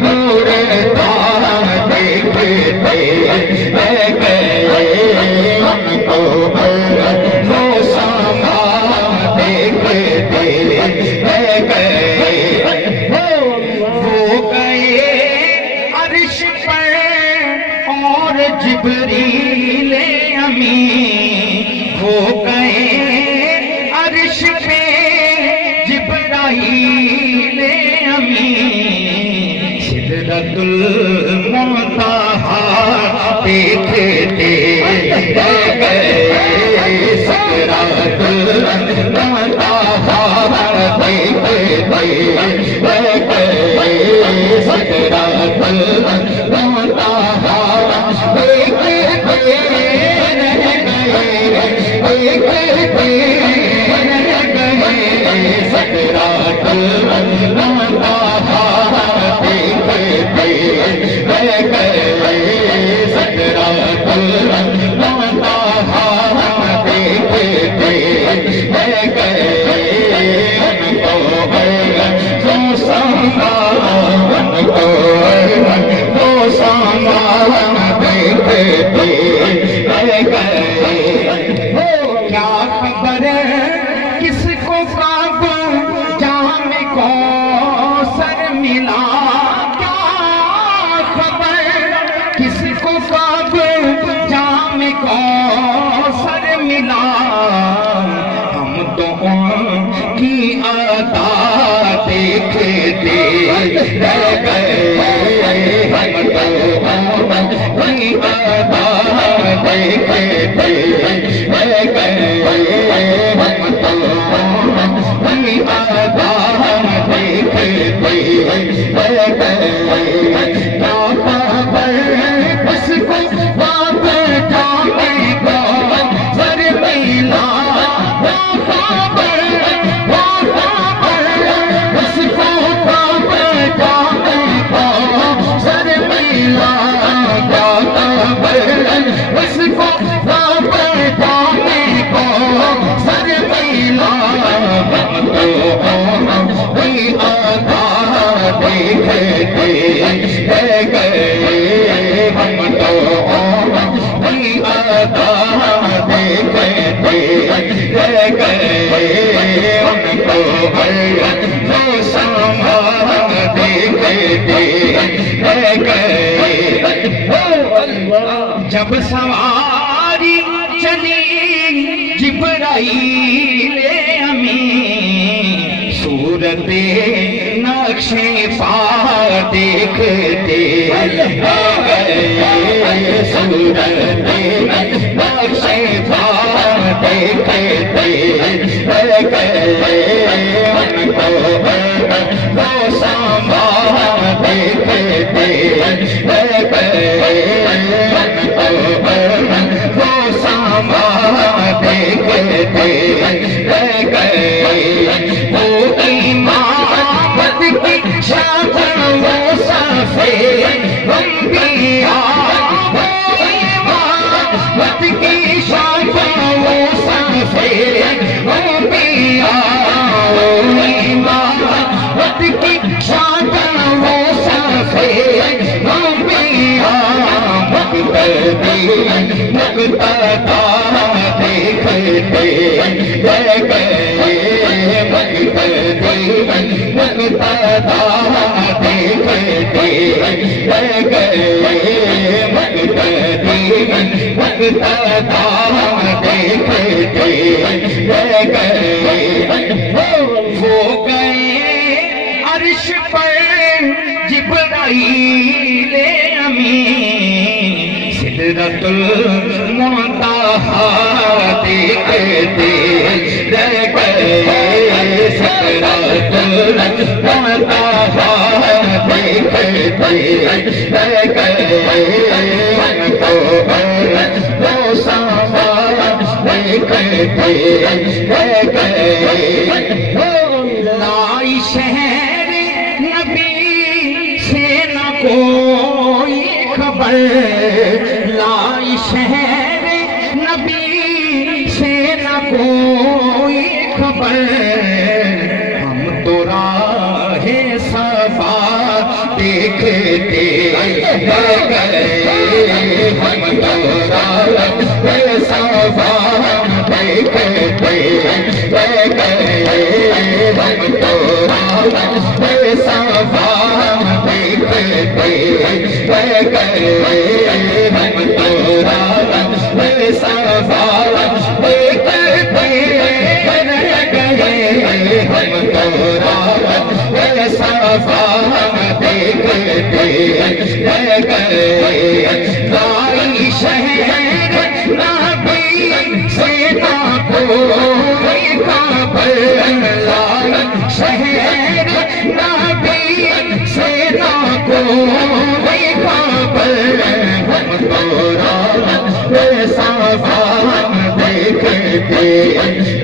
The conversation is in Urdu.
مورتا دیکھتے گئے ان کو وہ ساما دیکھتے گئے وہ گئے عرش پر اور جبریل امین وہ گئے عرش پہ جبرائیل امین سدرۃ المنتہا دیکھتے گئے سدرۃ المنتہا دیکھتے گئے سدرۃ المنتہا دیکھتے سدرۃ المنتہا دیکھتے سدرۃ المنتہا دیکھتے کیا خبر کس کو کعب جام کوثر ملا کیا خبر کس کو کعب جام کوثر ملا ہم تو ان کی عطا دیکھتے رہ گئے ہم تو ان کی عطا دیکھتے رہ گئے ہم تو ان کی عطا دیکھتے رہ گئے کیا خبر کس کو بات جانے کو سر ملا اس کو جانے کو سر ملا ہم تو بھی عطا دیکھتے رہ گئے ہم تو بھی عطا دیکھتے رہ گئے ان کو وہ ساما دیکھتے رہ گئے جب سواری چلی جبرائیل امین صورت نقش پا دیکھتے گئے صورت نقش پا دیکھتے گئے ان کو وہ ساما دیکھتے گئے وہ ساما دیکھتے رہ گئے وہ امامت کی شان وہ سفید انبیاء وہ امامت کی شان وہ سفید انبیاء وہ امامت کی شان وہ سفید انبیاء مقتدا دیکھتے رہ گئے مقتدا دیکھتے رہ گئے مقتدا دیکھتے رہ گئے وہ گئے عرش پر جبرائیل امین سدرۃ المنتہا دیکھتے رہ گئے سدرۃ المنتہا دیکھتے رہ گئے ان کو وہ ساما دیکھتے رہ گئے لائی شہر نبی سے نہ کوئی خبر لائی شہر نبی سے نہ کوئی خبر ہم تو راہ صفا دیکھتے رہ گئے ہم تو رات صفا دیکھتے رہ گئے ہم تو رات صفا دیکھتے رہ گئے ہم تو رات صفا دیکھتے رہ گئے ہم تو رات صفا دیکھتے رہ گئے لائی شہر نبی سے نہ کوئی خبر لائی شہر نبی سے نہ کوئی خبر ہم تو رات صفا دیکھتے